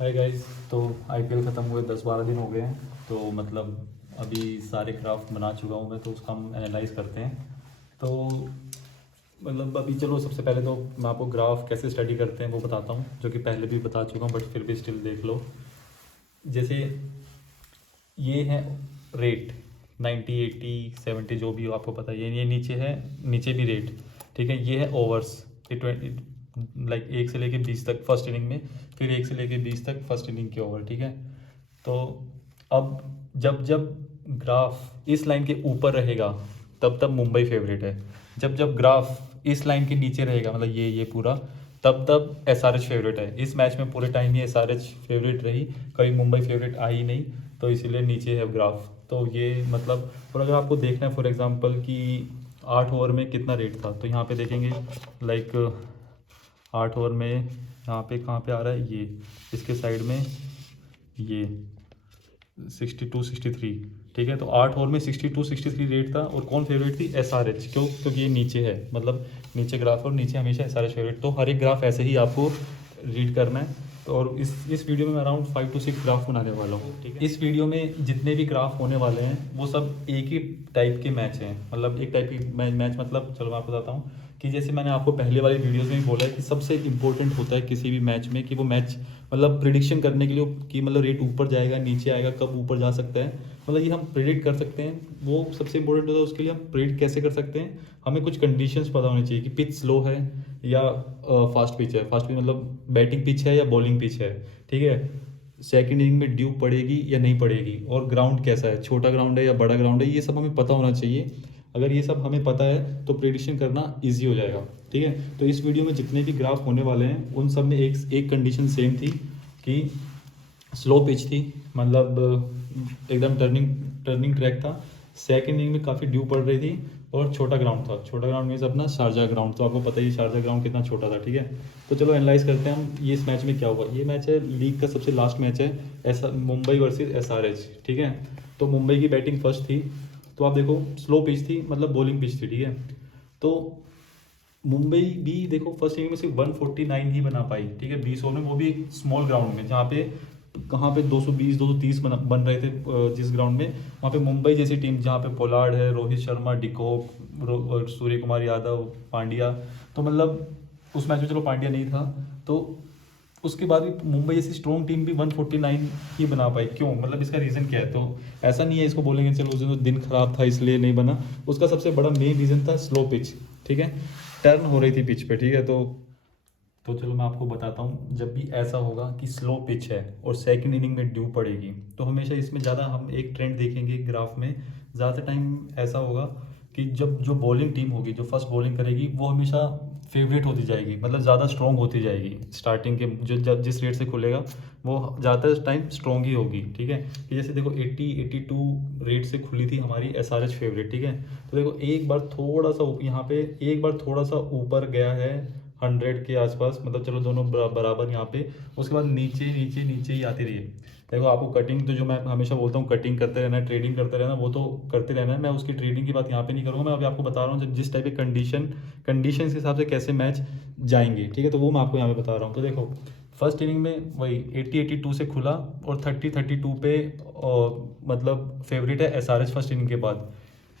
Hi guys. तो IPL ख़त्म हुए 10-12 दिन हो गए हैं। तो मतलब अभी सारे क्राफ्ट बना चुका हूँ मैं, तो उसका हम एनालाइज करते हैं। तो मतलब अभी चलो सबसे पहले तो मैं आपको ग्राफ कैसे स्टडी करते हैं वो बताता हूँ, जो कि पहले भी बता चुका हूँ बट फिर भी स्टिल देख लो। जैसे ये है रेट 90 80 70 जो भी हो आपको पता है, ये नीचे है, नीचे भी रेट। ठीक है, ये है ओवर्स, ये 20 लाइक 1 से लेके 20 तक फर्स्ट इनिंग में, फिर 1 से लेके 20 तक फर्स्ट इनिंग के ओवर। ठीक है, तो अब जब जब ग्राफ इस लाइन के ऊपर रहेगा तब तब मुंबई फेवरेट है। जब जब ग्राफ इस लाइन के नीचे रहेगा, मतलब ये पूरा, तब तब एसआरएच फेवरेट है। इस मैच में पूरे टाइम ही एसआरएच फेवरेट रही, कभी मुंबई फेवरेट आई नहीं, तो इसीलिए नीचे है ग्राफ। तो ये मतलब, और अगर आपको देखना है फॉर एग्जांपल कि 8 ओवर में कितना रेट था, तो यहाँ पे देखेंगे लाइक 8 ओवर में यहाँ पे कहाँ पे आ रहा है, ये इसके साइड में ये 62 63। ठीक है, तो 8 ओवर में 62 63 रेट था, और कौन फेवरेट थी, एसआरएच। क्यों? क्योंकि ये नीचे है, मतलब नीचे ग्राफ और नीचे हमेशा एसआरएच फेवरेट। तो हर एक ग्राफ ऐसे ही आपको रीड करना है। तो और इस वीडियो में मैं अराउंड 5 to 6 ग्राफ बनाने वाला हूँ। ठीक है, इस वीडियो में जितने भी ग्राफ होने वाले हैं वो सब एक ही टाइप के मैच हैं, मतलब एक टाइप की मैच मतलब चलो मैं आपको बताता हूँ कि जैसे मैंने आपको पहले वाले वीडियोस में भी बोला है कि सबसे इंपॉर्टेंट होता है किसी भी मैच में कि वो मैच मतलब प्रिडिक्शन करने के लिए कि मतलब रेट ऊपर जाएगा नीचे आएगा, कब ऊपर जा सकता है, मतलब ये हम प्रिडिक्ट कर सकते हैं। वो सबसे इंपॉर्टेंट होता है, उसके लिए हम प्रिडिक्ट कैसे कर सकते हैं, हमें कुछ कंडीशंस पता होनी चाहिए कि पिच स्लो है या फास्ट पिच है। फास्ट पिच मतलब बैटिंग पिच है या बॉलिंग पिच है। ठीक है, सेकंड इनिंग में ड्यू पड़ेगी या नहीं पड़ेगी, और ग्राउंड कैसा है, छोटा ग्राउंड है या बड़ा ग्राउंड है, ये सब हमें पता होना चाहिए। अगर ये सब हमें पता है तो प्रेडिक्शन करना इजी हो जाएगा। ठीक है, तो इस वीडियो में जितने भी ग्राफ होने वाले हैं उन सब में एक एक कंडीशन सेम थी कि स्लो पिच थी, मतलब एकदम टर्निंग टर्निंग ट्रैक था। सेकंड इनिंग में काफ़ी ड्यू पड़ रही थी, और छोटा ग्राउंड था। छोटा ग्राउंड मीन्स अपना शारजा ग्राउंड, तो आपको पता ही है शारजा ग्राउंड कितना छोटा था। ठीक है, तो चलो एनालाइज करते हैं हम ये इस मैच में क्या हुआ। ये मैच है लीग का सबसे लास्ट मैच है, ऐसा मुंबई वर्सेस एसआरएच। ठीक है, तो मुंबई की बैटिंग फर्स्ट थी, तो आप देखो स्लो पिच थी, मतलब बॉलिंग पिच थी। ठीक है, तो मुंबई भी देखो फर्स्ट इनिंग में सिर्फ 149 ही बना पाई। ठीक है, 20 ओवर में, वो भी एक स्मॉल ग्राउंड में, जहाँ पे कहाँ पे 220 230 बन रहे थे जिस ग्राउंड में, वहाँ पे मुंबई जैसी टीम जहाँ पे पोलार्ड है, रोहित शर्मा, डिकॉक और सूर्य कुमार यादव, पांड्या, तो मतलब उस मैच में चलो पांड्या नहीं था, तो उसके बाद भी मुंबई जैसी स्ट्रॉन्ग टीम भी 149 ही बना पाई। क्यों? मतलब इसका रीज़न क्या है? तो ऐसा नहीं है इसको बोलेंगे चलो उस दिन तो दिन खराब था इसलिए नहीं बना, उसका सबसे बड़ा मेन रीज़न था स्लो पिच। ठीक है, टर्न हो रही थी पिच पे। ठीक है, तो चलो मैं आपको बताता हूँ, जब भी ऐसा होगा कि स्लो पिच है और सेकंड इनिंग में ड्यू पड़ेगी, तो हमेशा इसमें ज़्यादा हम एक ट्रेंड देखेंगे ग्राफ में, ज़्यादा टाइम ऐसा होगा कि जब जो बॉलिंग टीम होगी, जो फर्स्ट बॉलिंग करेगी, वो हमेशा फेवरेट होती जाएगी, मतलब ज़्यादा स्ट्रॉन्ग होती जाएगी। स्टार्टिंग के जो जब जिस रेट से खुलेगा वो ज़्यादातर टाइम स्ट्रॉन्ग ही होगी। ठीक है, कि जैसे देखो 80 82 रेट से खुली थी हमारी एसआरएच फेवरेट। ठीक है, तो देखो एक बार थोड़ा सा यहाँ पे एक बार थोड़ा सा ऊपर गया है 100 के आसपास, मतलब चलो दोनों बराबर यहाँ पे, उसके बाद नीचे नीचे नीचे ही आती रही है। देखो आपको कटिंग, तो जो मैं हमेशा बोलता हूँ कटिंग करते रहना है, ट्रेडिंग करते रहना, वो तो करते रहना है। मैं उसकी ट्रेडिंग की बात यहाँ पे नहीं करूँगा, मैं अभी आपको बता रहा हूँ जिस टाइप के कंडीशन के हिसाब से कैसे मैच जाएंगे। ठीक है, तो वो मैं आपको यहाँ पे बता रहा हूँ। तो देखो फर्स्ट इनिंग में वही 80 82 से खुला, और 30 32 पे मतलब फेवरेट है एसआरएच फर्स्ट इनिंग के बाद।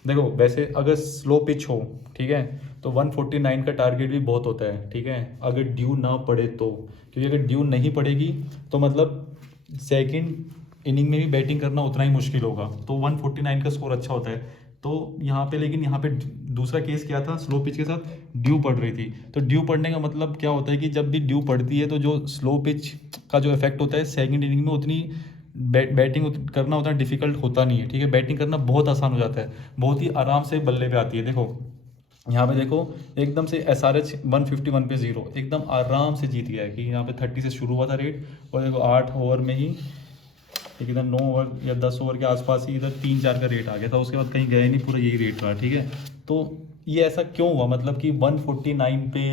देखो वैसे अगर स्लो पिच हो, ठीक है, तो 149 का टारगेट भी बहुत होता है। ठीक है, अगर ड्यू ना पड़े तो, क्योंकि अगर ड्यू नहीं पड़ेगी तो मतलब सेकंड इनिंग में भी बैटिंग करना उतना ही मुश्किल होगा, तो 149 का स्कोर अच्छा होता है। तो यहाँ पे, लेकिन यहाँ पे दूसरा केस क्या था, स्लो पिच के साथ ड्यू पड़ रही थी। तो ड्यू पड़ने का मतलब क्या होता है कि जब भी ड्यू पड़ती है तो जो स्लो पिच का जो इफेक्ट होता है सेकंड इनिंग में उतनी बैटिंग करना उतना डिफिकल्ट होता नहीं है। ठीक है, बैटिंग करना बहुत आसान हो जाता है, बहुत ही आराम से बल्ले पे आती है। देखो यहाँ पे देखो एकदम से एस आर एच 151 पे 0 एकदम आराम से जीत गया है, कि यहाँ पे 30 से शुरू हुआ था रेट, और देखो 8 ओवर में ही एक इधर 9 ओवर या 10 ओवर के आसपास ही इधर 3-4 का रेट आ गया था, उसके बाद कहीं गए नहीं, पूरा यही रेट रहा। ठीक है, तो ये ऐसा क्यों हुआ, मतलब कि 149 पे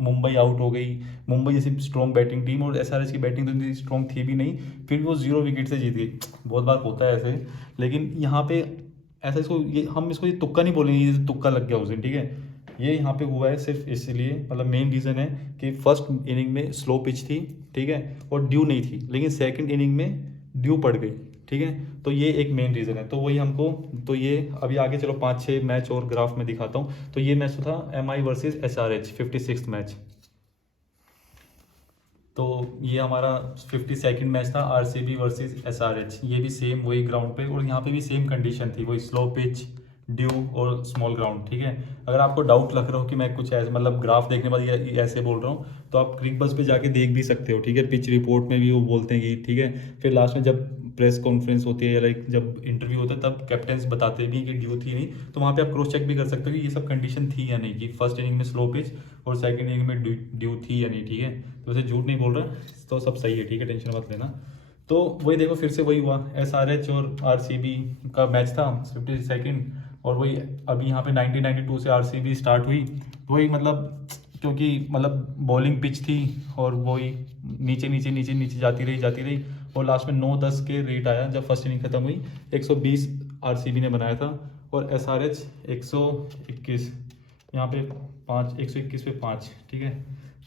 मुंबई आउट हो गई, मुंबई जैसी स्ट्रॉन्ग बैटिंग टीम, और एसआरएच की बैटिंग तो इतनी स्ट्रॉन्ग थी भी नहीं, फिर भी वो 0 विकेट से जीत गई। बहुत बार होता है ऐसे, लेकिन यहाँ पे ऐसा इसको ये हम इसको ये तुक्का नहीं बोलेंगे, ये तुक्का लग गया उस दिन। ठीक है, ये यहाँ पे हुआ है सिर्फ इसलिए, मतलब मेन रीज़न है कि फर्स्ट इनिंग में स्लो पिच थी, ठीक है, और ड्यू नहीं थी, लेकिन सेकंड इनिंग में ड्यू पड़ गई, ठीक है। तो ये एक मेन रीज़न है। तो वही हमको, तो ये अभी आगे चलो 5-6 मैच और ग्राफ में दिखाता हूँ। तो ये मैच था MI वर्सेस SRH 56 मैच। तो ये हमारा 52nd मैच था RCB वर्सेस SRH। ये भी सेम वही ग्राउंड पे, और यहाँ पे भी सेम कंडीशन थी, वही स्लो पिच, ड्यू और स्मॉल ग्राउंड, ठीक है। अगर आपको डाउट लग रहा हो कि मैं कुछ ऐसे मतलब ग्राफ देखने के बाद ये ऐसे बोल रहा हूँ, तो आप क्रिकबज़ पे जाके देख भी सकते हो, ठीक है। पिच रिपोर्ट में भी वो बोलते हैं कि, ठीक है, फिर लास्ट में जब प्रेस कॉन्फ्रेंस होती है या लाइक जब इंटरव्यू होता है तब कैप्टन्स बताते भी हैं कि ड्यू थी नहीं, तो वहाँ पे आप क्रॉस चेक भी कर सकते हो कि ये सब कंडीशन थी या नहीं, कि फर्स्ट इनिंग में स्लो पिच और सेकंड इनिंग में ड्यू थी या नहीं, ठीक है। तो वैसे झूठ नहीं बोल रहा, तो सब सही है, ठीक है, टेंशन मत लेना। तो वही देखो फिर से वही हुआ, SRH और RCB का मैच था 52nd, और वही अभी यहाँ पे 1992 से RCB स्टार्ट हुई। वही मतलब क्योंकि मतलब बॉलिंग पिच थी और वही नीचे नीचे नीचे नीचे जाती रही, और लास्ट में 9-10 के रेट आया जब फर्स्ट इनिंग खत्म हुई। 120 RCB ने बनाया था और SRH 121, यहाँ पे 121 पे 5, ठीक है।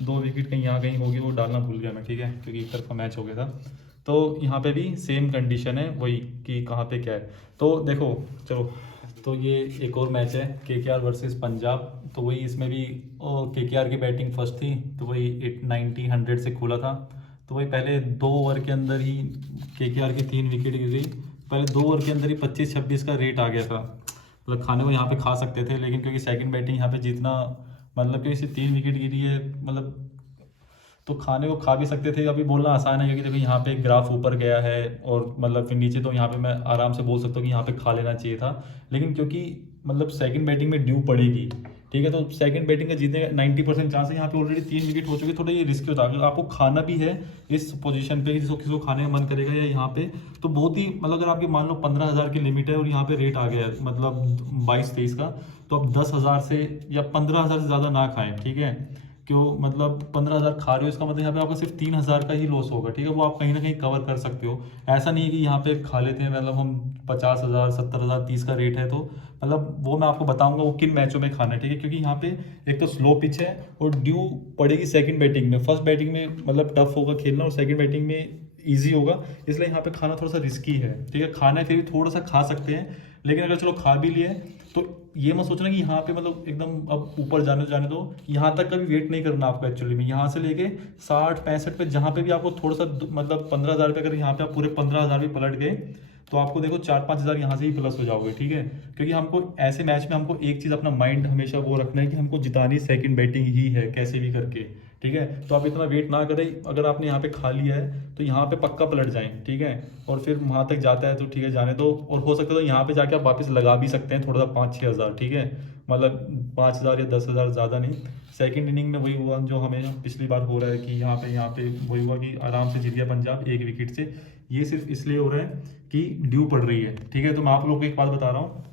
2 विकेट कहीं यहाँ कहीं होगी, वो डालना भूल गया मैं, ठीक है, क्योंकि एक तरफा मैच हो गया था। तो यहाँ पे भी सेम कंडीशन है वही कि कहाँ पे क्या है। तो देखो चलो, तो ये एक और मैच है KKR वर्सेस पंजाब। तो वही इसमें भी KKR की बैटिंग फर्स्ट थी, तो वही 90-100 से खुला था। तो वही पहले 2 ओवर के अंदर ही KKR की 3 विकेट गिरी। पहले 2 ओवर के अंदर ही 25-26 का रेट आ गया था, मतलब खाने को यहाँ पे खा सकते थे, लेकिन क्योंकि सेकंड बैटिंग यहाँ पे जीतना, मतलब कि इसे 3 विकेट गिरी है, मतलब तो खाने को खा भी सकते थे। अभी बोलना आसान है क्योंकि देखो यहाँ पे ग्राफ ऊपर गया है और मतलब फिर नीचे, तो यहाँ पे मैं आराम से बोल सकता हूँ कि यहाँ पे खा लेना चाहिए था, लेकिन क्योंकि मतलब सेकंड बैटिंग में ड्यू पड़ेगी, ठीक है, तो सेकंड बैटिंग का जीतने का 90% चांस है। यहाँ पे ऑलरेडी 3 विकेट हो चुके, थोड़ा ये रिस्की होता है। अगर आपको खाना भी है इस पोजीशन पे, जिसको किसी को खाने का मन करेगा या यहाँ पे, तो बहुत ही मतलब अगर आपकी मान लो 15,000 की लिमिट है और यहाँ पे रेट आ गया है मतलब 22-23 का, तो आप 10,000 से या 15,000 से ज़्यादा ना खाएं, ठीक है। क्यों, मतलब 15,000 खा रहे हो, इसका मतलब यहाँ पे आपका सिर्फ 3,000 का ही लॉस होगा, ठीक है। वो आप कहीं ना कहीं कवर कर सकते हो। ऐसा नहीं है कि यहाँ पे खा लेते हैं, मतलब हम 50,000, 70,000, 30 का रेट है, तो मतलब वो मैं आपको बताऊंगा वो किन मैचों में खाना है, ठीक है। क्योंकि यहाँ पे एक तो स्लो पिच है और ड्यू पड़ेगी सेकंड बैटिंग में। फर्स्ट बैटिंग में मतलब टफ होगा खेलना और सेकंड बैटिंग में ईजी होगा, इसलिए यहाँ पे खाना थोड़ा सा रिस्की है, ठीक है। खाना है फिर भी थोड़ा सा खा सकते हैं, लेकिन अगर चलो खा भी लिए तो ये मत सोचना कि यहाँ पे मतलब एकदम अब ऊपर जाने दो। यहाँ तक कभी वेट नहीं करना आपको एक्चुअली में, यहाँ से लेके 60-65 पे जहाँ पे भी आपको थोड़ा सा मतलब 15,000 पे, अगर यहाँ पे आप पूरे 15,000 भी पलट गए तो आपको देखो 4-5 हज़ार यहाँ से ही प्लस हो जाओगे, ठीक है। क्योंकि हमको ऐसे मैच में हमको एक चीज़ अपना माइंड हमेशा वो रखना है कि हमको जितानी सेकंड बैटिंग ही है कैसे भी करके, ठीक है। तो आप इतना वेट ना करें, अगर आपने यहाँ पे खा लिया है तो यहाँ पे पक्का पलट जाएं, ठीक है। और फिर वहाँ तक जाता है तो ठीक है, जाने दो। और हो सकता है तो यहाँ पे जाके आप वापस लगा भी सकते हैं थोड़ा सा 5-6 हज़ार, ठीक है, मतलब 5,000 या 10,000, ज़्यादा नहीं। सेकंड इनिंग में वही हुआ जो हमें पिछली बार हो रहा है कि यहाँ पे वही हुआ कि आराम से जीत गया पंजाब 1 विकेट से। ये सिर्फ इसलिए हो रहा है कि ड्यू पड़ रही है, ठीक है। तो मैं आप लोगों को एक बात बता रहा हूँ,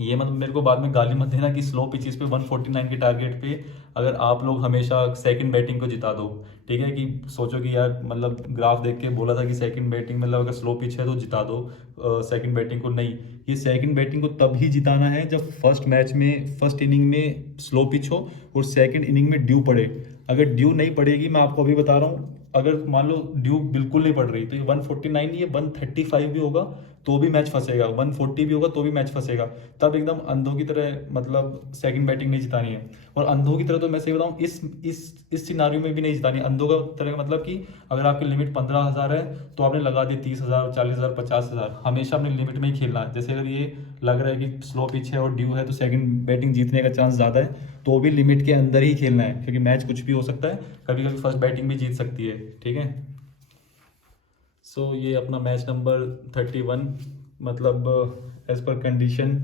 ये मतलब मेरे को बाद में गाली मत देना कि स्लो पिचेस पे 149 के टारगेट पे अगर आप लोग हमेशा सेकंड बैटिंग को जिता दो, ठीक है, कि सोचो कि यार मतलब ग्राफ देख के बोला था कि सेकंड बैटिंग मतलब अगर स्लो पिच है तो जिता दो सेकंड बैटिंग को। नहीं, ये सेकंड बैटिंग को तब ही जिताना है जब फर्स्ट मैच में फर्स्ट इनिंग में स्लो पिच हो और सेकंड इनिंग में ड्यू पड़े। अगर ड्यू नहीं पड़ेगी, मैं आपको अभी बता रहा हूँ, अगर मान लो ड्यू बिल्कुल नहीं पड़ रही तो ये 149 नहीं है, 135 भी होगा तो भी मैच फंसेगा, 140 भी होगा तो भी मैच फंसेगा। तब एकदम अंधों की तरह मतलब सेकंड बैटिंग नहीं जितानी है। और अंधों की तरह तो मैं सही बताऊं, इस सिनारियो में भी नहीं जितानी। अंधों का तरह का मतलब कि अगर आपकी लिमिट 15,000 है तो आपने लगा दी 30,000, 40,000, 50,000, हमेशा अपनी लिमिट में ही खेलना है। जैसे अगर ये लग रहा है कि स्लो पिच है और ड्यू है तो सेकंड बैटिंग जीतने का चांस ज़्यादा है, तो भी लिमिट के अंदर ही खेलना है, क्योंकि मैच कुछ भी हो सकता है, कभी कभी फर्स्ट बैटिंग भी जीत सकती है, ठीक है। सो ये अपना मैच नंबर 31 मतलब एज पर कंडीशन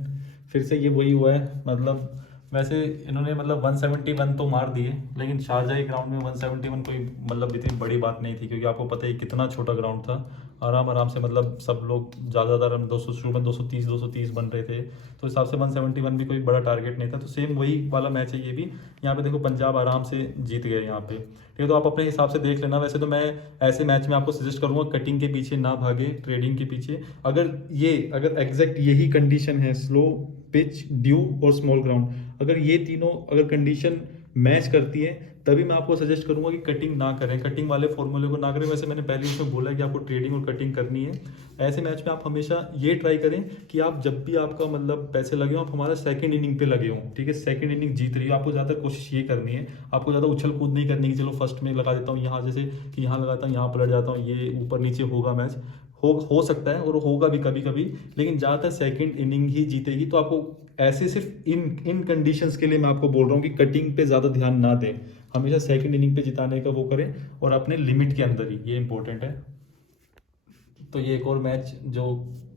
फिर से ये वही हुआ है। मतलब वैसे इन्होंने मतलब 171 तो मार दिए, लेकिन शारजाह ग्राउंड में 171 कोई मतलब इतनी बड़ी बात नहीं थी, क्योंकि आपको पता है कितना छोटा ग्राउंड था आराम से मतलब सब लोग ज़्यादा 200 शुरू में 230 बन रहे थे, तो हिसाब से 171 भी कोई बड़ा टारगेट नहीं था। तो सेम वही वाला मैच है ये भी। यहाँ पे देखो पंजाब आराम से जीत गए यहाँ पे, ठीक है। तो आप अपने हिसाब से देख लेना। वैसे तो मैं ऐसे मैच में आपको सजेस्ट करूँगा कटिंग के पीछे ना भागे, ट्रेडिंग के पीछे। अगर एग्जैक्ट यही कंडीशन है, स्लो पिच, ड्यू और स्मॉल ग्राउंड, अगर ये तीनों अगर कंडीशन मैच करती है, तभी मैं आपको सजेस्ट करूंगा कि कटिंग ना करें, कटिंग वाले फॉर्मूले को ना करें। वैसे मैंने पहले इसमें बोला है कि आपको ट्रेडिंग और कटिंग करनी है। ऐसे मैच में आप हमेशा ये ट्राई करें कि आप जब भी आपका मतलब पैसे लगे हो, आप हमारा सेकंड इनिंग पे लगे हो, ठीक है। सेकंड इनिंग जीत रही हो, आपको ज़्यादा कोशिश ये करनी है, आपको ज़्यादा उछल कूद नहीं करनी कि चलो फर्स्ट में लगा देता हूँ यहाँ, जैसे कि यहाँ लगाता हूँ यहाँ पलट जाता हूँ, ये ऊपर नीचे होगा मैच, हो सकता है और होगा भी कभी कभी, लेकिन ज़्यादातर सेकंड इनिंग ही जीतेगी। तो आपको ऐसे सिर्फ इन कंडीशंस के लिए मैं आपको बोल रहा हूँ कि कटिंग पे ज़्यादा ध्यान ना दें, हमेशा सेकंड इनिंग पे जिताने का वो करें और अपने लिमिट के अंदर ही, ये इंपॉर्टेंट है। तो ये एक और मैच जो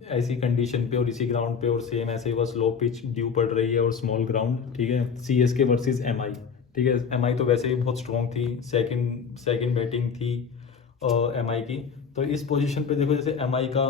ऐसी कंडीशन पे और इसी ग्राउंड पे और सेम ऐसे हुआ, स्लो पिच, ड्यू पड़ रही है और स्मॉल ग्राउंड, ठीक है। CSK वर्सेस MI, ठीक है। MI तो वैसे ही बहुत स्ट्रॉन्ग थी, सेकंड बैटिंग थी MI की। तो इस पोजीशन पे देखो, जैसे MI का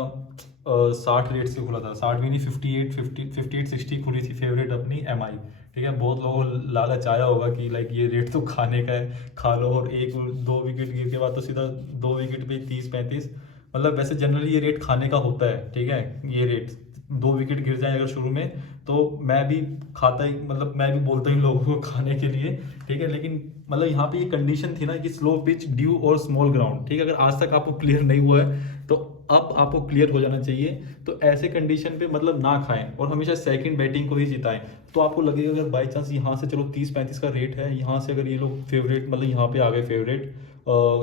60 रेट से खुला था, 60 भी नहीं, 58-60 खुली थी फेवरेट अपनी MI, ठीक है। बहुत लोगों को लालच आया होगा कि लाइक ये रेट तो खाने का है, खा लो, और 1-2 विकेट गिर के बाद तो सीधा 2 विकेट पे 30-35, मतलब वैसे जनरली ये रेट खाने का होता है, ठीक है। ये रेट 2 विकेट गिर जाए अगर शुरू में, तो मैं भी खाता ही, मतलब मैं भी बोलता ही लोगों को खाने के लिए, ठीक है। लेकिन मतलब यहाँ पे ये कंडीशन थी ना कि स्लो पिच, ड्यू और स्मॉल ग्राउंड, ठीक है। अगर आज तक आपको क्लियर नहीं हुआ है तो अब आपको क्लियर हो जाना चाहिए। तो ऐसे कंडीशन पे मतलब ना खाएं और हमेशा सेकंड बैटिंग को ही जिताएं। तो आपको लगेगा अगर बाई चांस यहाँ से चलो 30-35 का रेट है, यहाँ से अगर ये लोग फेवरेट मतलब यहाँ पे आ गए फेवरेट,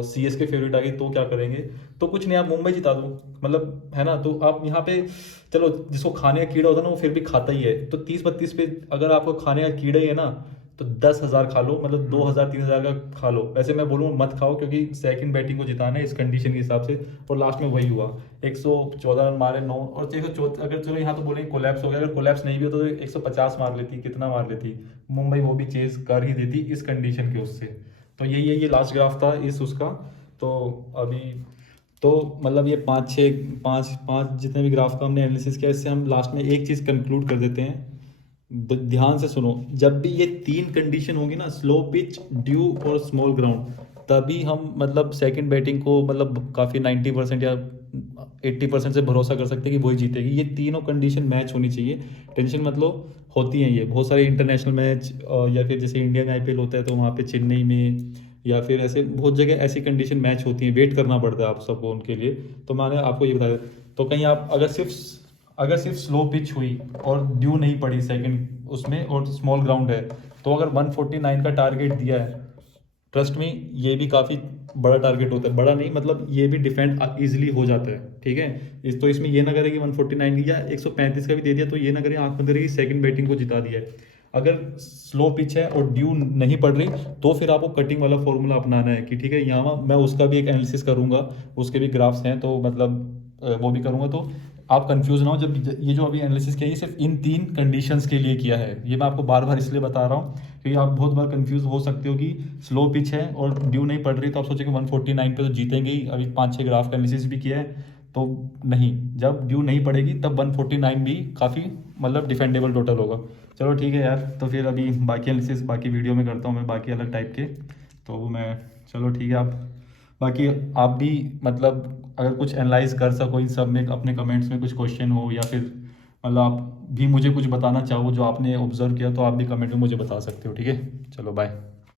CSK फेवरेट आ गई, तो क्या करेंगे? तो कुछ नहीं, आप मुंबई जिता दो, मतलब है ना। तो आप यहाँ पे चलो, जिसको खाने का कीड़ा होता है ना वो फिर भी खाता ही है, तो 30-32 पे अगर आपको खाने का कीड़ा ही है ना, तो 10,000 खा लो, मतलब 2,000-3,000 का खा लो। वैसे मैं बोलूँ मत खाओ, क्योंकि सेकंड बैटिंग को जिताना है इस कंडीशन के हिसाब से। और लास्ट में वही हुआ, 114 रन मारे 9, और 114 अगर चलो यहाँ तो बोलेंगे कोलैप्स हो गया, अगर कोलैप्स नहीं भी हो तो 150 मार लेती, कितना मार लेती मुंबई, वो भी चेज कर ही देती इस कंडीशन के उससे। तो यही है, ये लास्ट ग्राफ था इस उसका। तो अभी तो मतलब ये 5 जितने भी ग्राफ का हमने एनालिसिस किया, इससे हम लास्ट में एक चीज़ कंक्लूड कर देते हैं। ध्यान से सुनो, जब भी ये 3 कंडीशन होगी ना, स्लो पिच, ड्यू और स्मॉल ग्राउंड, तभी हम मतलब सेकंड बैटिंग को मतलब काफ़ी 90% या 80% से भरोसा कर सकते हैं कि वही जीतेगी। ये तीनों कंडीशन मैच होनी चाहिए, टेंशन मतलब होती हैं ये बहुत सारे इंटरनेशनल मैच, या फिर जैसे इंडिया में IPL होता है तो वहाँ पे चेन्नई में या फिर ऐसे बहुत जगह ऐसी कंडीशन मैच होती हैं, वेट करना पड़ता है आप सबको उनके लिए। तो मैंने आपको ये बताया। तो कहीं आप अगर सिर्फ स्लो पिच हुई और ड्यू नहीं पड़ी सेकंड उसमें और स्मॉल ग्राउंड है, तो अगर 149 का टारगेट दिया है, ट्रस्ट में ये भी काफ़ी बड़ा टारगेट होता है। बड़ा नहीं मतलब ये भी डिफेंड इजीली हो जाता है, ठीक है। तो इसमें ये ना करें कि 149 या 135 का भी दे दिया तो ये ना करें आंख बंद करें कि सेकंड बैटिंग को जिता दिया है। अगर स्लो पिच है और ड्यू नहीं पड़ रही, तो फिर आपको कटिंग वाला फॉर्मूला अपनाना है कि ठीक है, यहाँ मैं उसका भी एक एनालिसिस करूँगा, उसके भी ग्राफ्स हैं, तो मतलब वो भी करूँगा। तो आप कंफ्यूज ना हो, जब ये जो अभी एनालिसिस किया, ये सिर्फ इन 3 कंडीशंस के लिए किया है। ये मैं आपको बार बार इसलिए बता रहा हूँ क्योंकि आप बहुत बार कंफ्यूज हो सकते हो कि स्लो पिच है और ड्यू नहीं पड़ रही, तो आप सोचेंगे 149 पे तो जीतेंगे ही। अभी 5-6 ग्राफ का एनालिसिस भी किया है, तो नहीं, जब ड्यू नहीं पड़ेगी तब 149 भी काफ़ी मतलब डिफेंडेबल टोटल होगा। चलो ठीक है यार, तो फिर अभी बाकी एनालिसिस बाकी वीडियो में करता हूँ मैं, बाकी अलग टाइप के। तो मैं चलो ठीक है, आप बाकी आप भी मतलब अगर कुछ एनालाइज कर सको इन सब में, अपने कमेंट्स में कुछ क्वेश्चन हो या फिर मतलब आप भी मुझे कुछ बताना चाहो जो आपने ऑब्जर्व किया, तो आप भी कमेंट में मुझे बता सकते हो, ठीक है। चलो बाय।